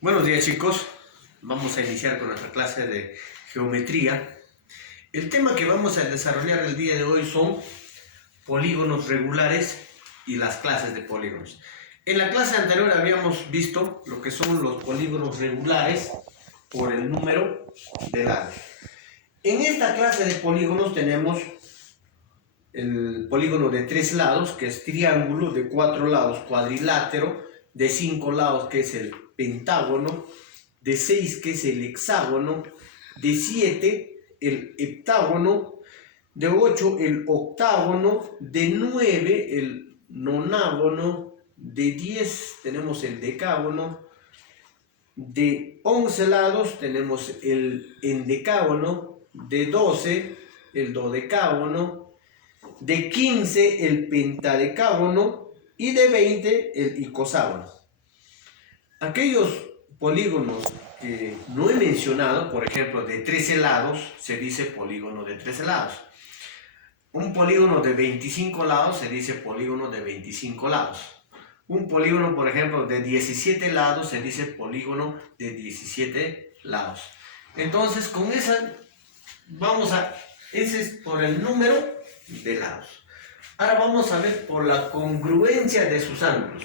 Buenos días, chicos, vamos a iniciar con nuestra clase de geometría. El tema que vamos a desarrollar el día de hoy son polígonos regulares y las clases de polígonos. En la clase anterior habíamos visto lo que son los polígonos regulares por el número de lados. En esta clase de polígonos tenemos el polígono de 3 lados, que es triángulo, de 4 lados, cuadrilátero, de 5 lados, que es el pentágono, de 6, que es el hexágono, de 7, el heptágono, de 8, el octágono, de 9, el nonágono, de 10 tenemos el decágono, de 11 lados tenemos el endecágono, de 12 el dodecágono, de 15 el pentadecágono y de 20 el icoságono. Aquellos polígonos que no he mencionado, por ejemplo, de 13 lados, se dice polígono de 13 lados. Un polígono de 25 lados se dice polígono de 25 lados. Un polígono, por ejemplo, de 17 lados se dice polígono de 17 lados. Entonces, con esa ese es por el número de lados. Ahora vamos a ver por la congruencia de sus ángulos.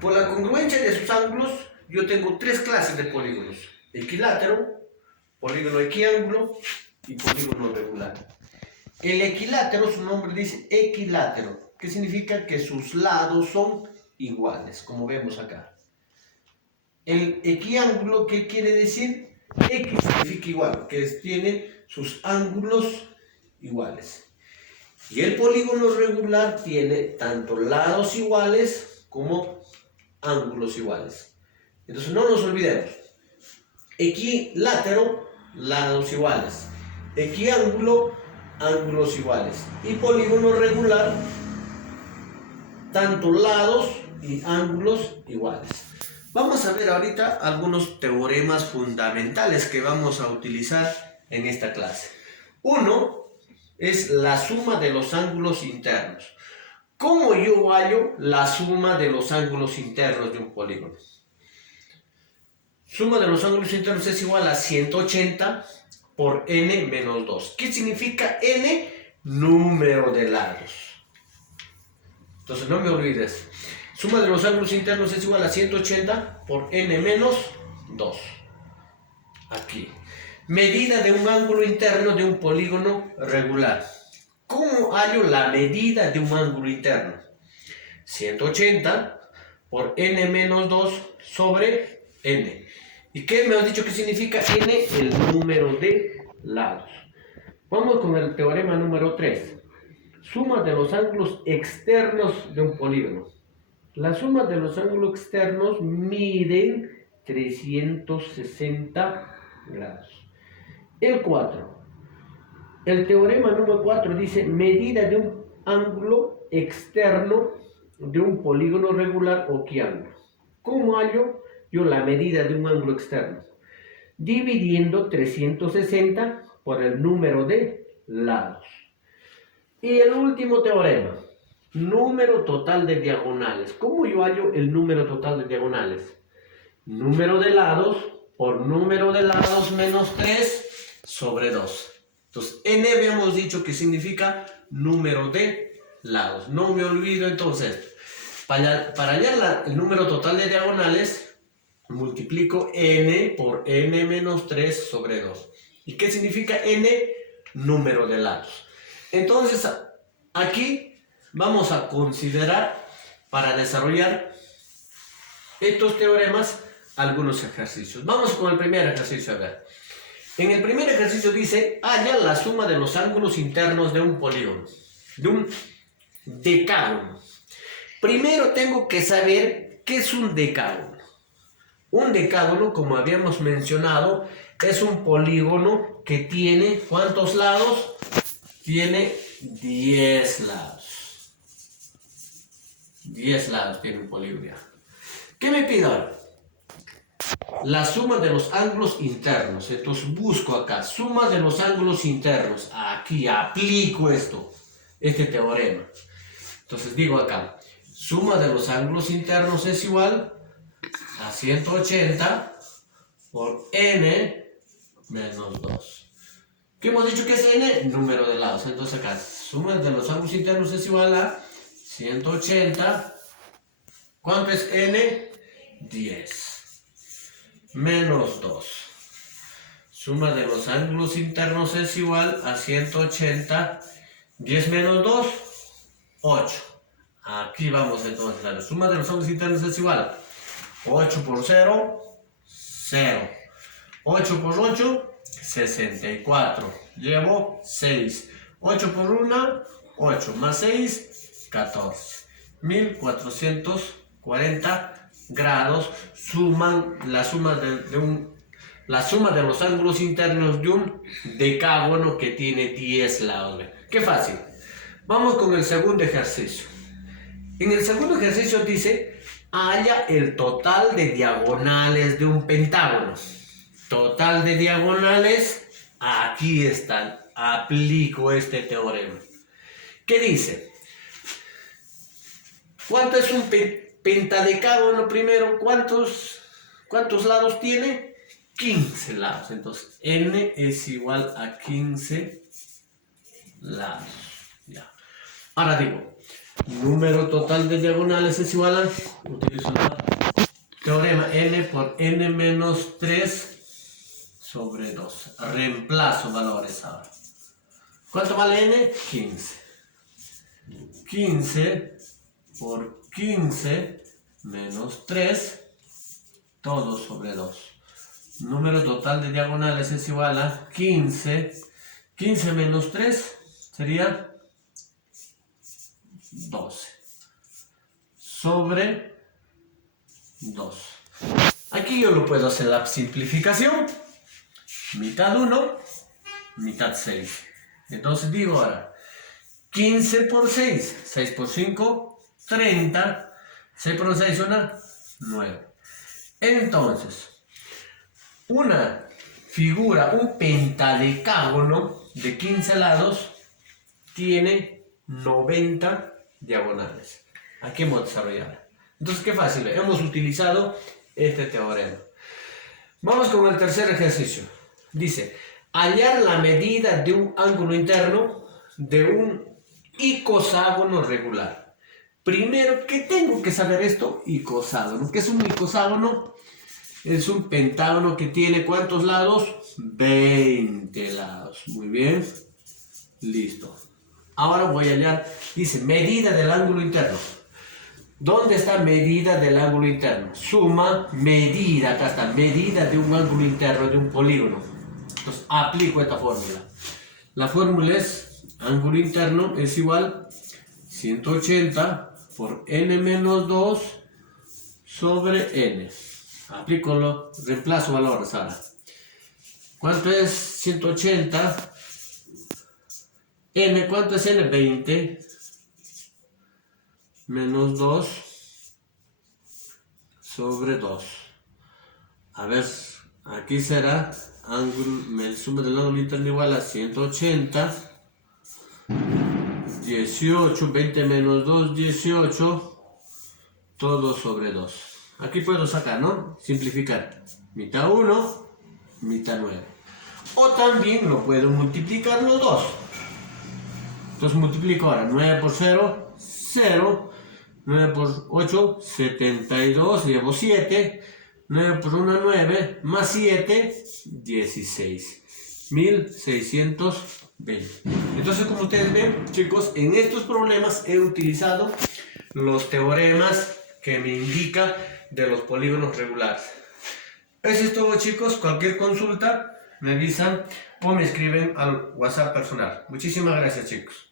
Por la congruencia de sus ángulos, yo tengo 3 clases de polígonos: equilátero, polígono equiángulo y polígono regular. El equilátero, su nombre dice equilátero, que significa que sus lados son iguales, como vemos acá. El equiángulo, ¿qué quiere decir? X significa igual, que tiene sus ángulos iguales. Y el polígono regular tiene tanto lados iguales como ángulos iguales. Entonces no nos olvidemos: equilátero, lados iguales; equiángulo, ángulos iguales; y polígono regular, tanto lados y ángulos iguales. Vamos a ver ahorita algunos teoremas fundamentales que vamos a utilizar en esta clase. Uno es la suma de los ángulos internos. ¿Cómo yo hallo la suma de los ángulos internos de un polígono? Suma de los ángulos internos es igual a 180 por n menos 2. ¿Qué significa n? Número de lados. Entonces no me olvides. Suma de los ángulos internos es igual a 180 por n menos 2. Aquí. Medida de un ángulo interno de un polígono regular. ¿Cómo hallo la medida de un ángulo interno? 180 por n menos 2 sobre n. ¿Y qué me has dicho que significa n? El número de lados. Vamos con el teorema número 3. Suma de los ángulos externos de un polígono. La suma de los ángulos externos miden 360 grados. El 4. El teorema número 4 dice medida de un ángulo externo de un polígono regular o equiángulo. ¿Cómo hallo yo la medida de un ángulo externo? Dividiendo 360 por el número de lados. Y el último teorema, número total de diagonales. ¿Cómo yo hallo el número total de diagonales? Número de lados por número de lados menos 3 sobre 2. Entonces, n habíamos dicho que significa número de lados. No me olvido entonces. Para hallar el número total de diagonales, multiplico n por n menos 3 sobre 2. ¿Y qué significa n? Número de lados. Entonces, aquí vamos a considerar, para desarrollar estos teoremas, algunos ejercicios. Vamos con el primer ejercicio a ver. En el primer ejercicio dice: halla la suma de los ángulos internos de un polígono, de un decágono. Primero tengo que saber qué es un decágono. Un decágono, como habíamos mencionado, es un polígono que tiene ¿cuántos lados? Tiene 10 lados. 10 lados tiene un polígono. ¿Qué me pide ahora? La suma de los ángulos internos. Entonces busco acá, suma de los ángulos internos. Aquí aplico este teorema. Entonces digo acá, suma de los ángulos internos es igual a 180 por n menos 2. ¿Qué hemos dicho que es n? Número de lados. Entonces acá, suma de los ángulos internos es igual a 180. ¿Cuánto es n? 10. Menos 2. Suma de los ángulos internos es igual a 180. 10 menos 2, 8. Aquí vamos entonces a la suma de los ángulos internos es igual a 8 por 0, 0. 8 por 8, 64. Llevo 6. 8 por 1, 8. Más 6, 14. 1440 grados suman la suma de los ángulos internos de un decágono que tiene 10 lados. ¡Qué fácil! Vamos con el segundo ejercicio. En el segundo ejercicio dice, halla el total de diagonales de un pentágono. Total de diagonales, aquí están. Aplico este teorema. ¿Qué dice? ¿Cuánto es un pentadecágono primero? ¿Cuántos lados tiene? 15 lados. Entonces, n es igual a 15 lados. Ya. Ahora digo, número total de diagonales es igual a, utilizo el teorema n por n menos 3 sobre 2. Reemplazo valores ahora. ¿Cuánto vale n? 15. 15 por 15 menos 3, todo sobre 2. Número total de diagonales es igual a 15. 15 menos 3 sería 12. Sobre 2. Aquí yo lo puedo hacer la simplificación. Mitad 1, mitad 6. Entonces digo ahora, 15 por 6, 6 por 5, 30. 6 por 6 una 9. Entonces, una figura, un pentadecágono de 15 lados tiene 90 diagonales. Aquí hemos desarrollado. Entonces, qué fácil, hemos utilizado este teorema. Vamos con el tercer ejercicio. Dice, hallar la medida de un ángulo interno de un icoságono regular. Primero, ¿qué tengo que saber esto? Icoságono. ¿Qué es un icoságono? Es un pentágono que tiene ¿cuántos lados? 20 lados. Muy bien. Listo. Ahora voy a hallar, dice, medida del ángulo interno. ¿Dónde está medida del ángulo interno? Suma, medida, acá está, medida de un ángulo interno de un polígono. Entonces, aplico esta fórmula. La fórmula es, ángulo interno es igual 180 por n menos 2 sobre n. Aplico reemplazo valores ahora. ¿Cuánto es 180? N, ¿cuánto es n? 20 menos 2 sobre 2. A ver, aquí será el suma del ángulo interno igual a 180. 18, 20 menos 2, 18. Todo sobre 2. Aquí puedo sacar, ¿no? Simplificar. Mitad 1, mitad 9. O también lo puedo multiplicar los dos. Entonces multiplico ahora 9 por 0, 0. 9 por 8, 72. Llevo 7. 9 por 1, 9. Más 7, 16. 1620. Entonces, como ustedes ven, chicos, en estos problemas he utilizado los teoremas que me indica de los polígonos regulares. Eso es todo, chicos. Cualquier consulta me avisan o me escriben al WhatsApp personal. Muchísimas gracias, chicos.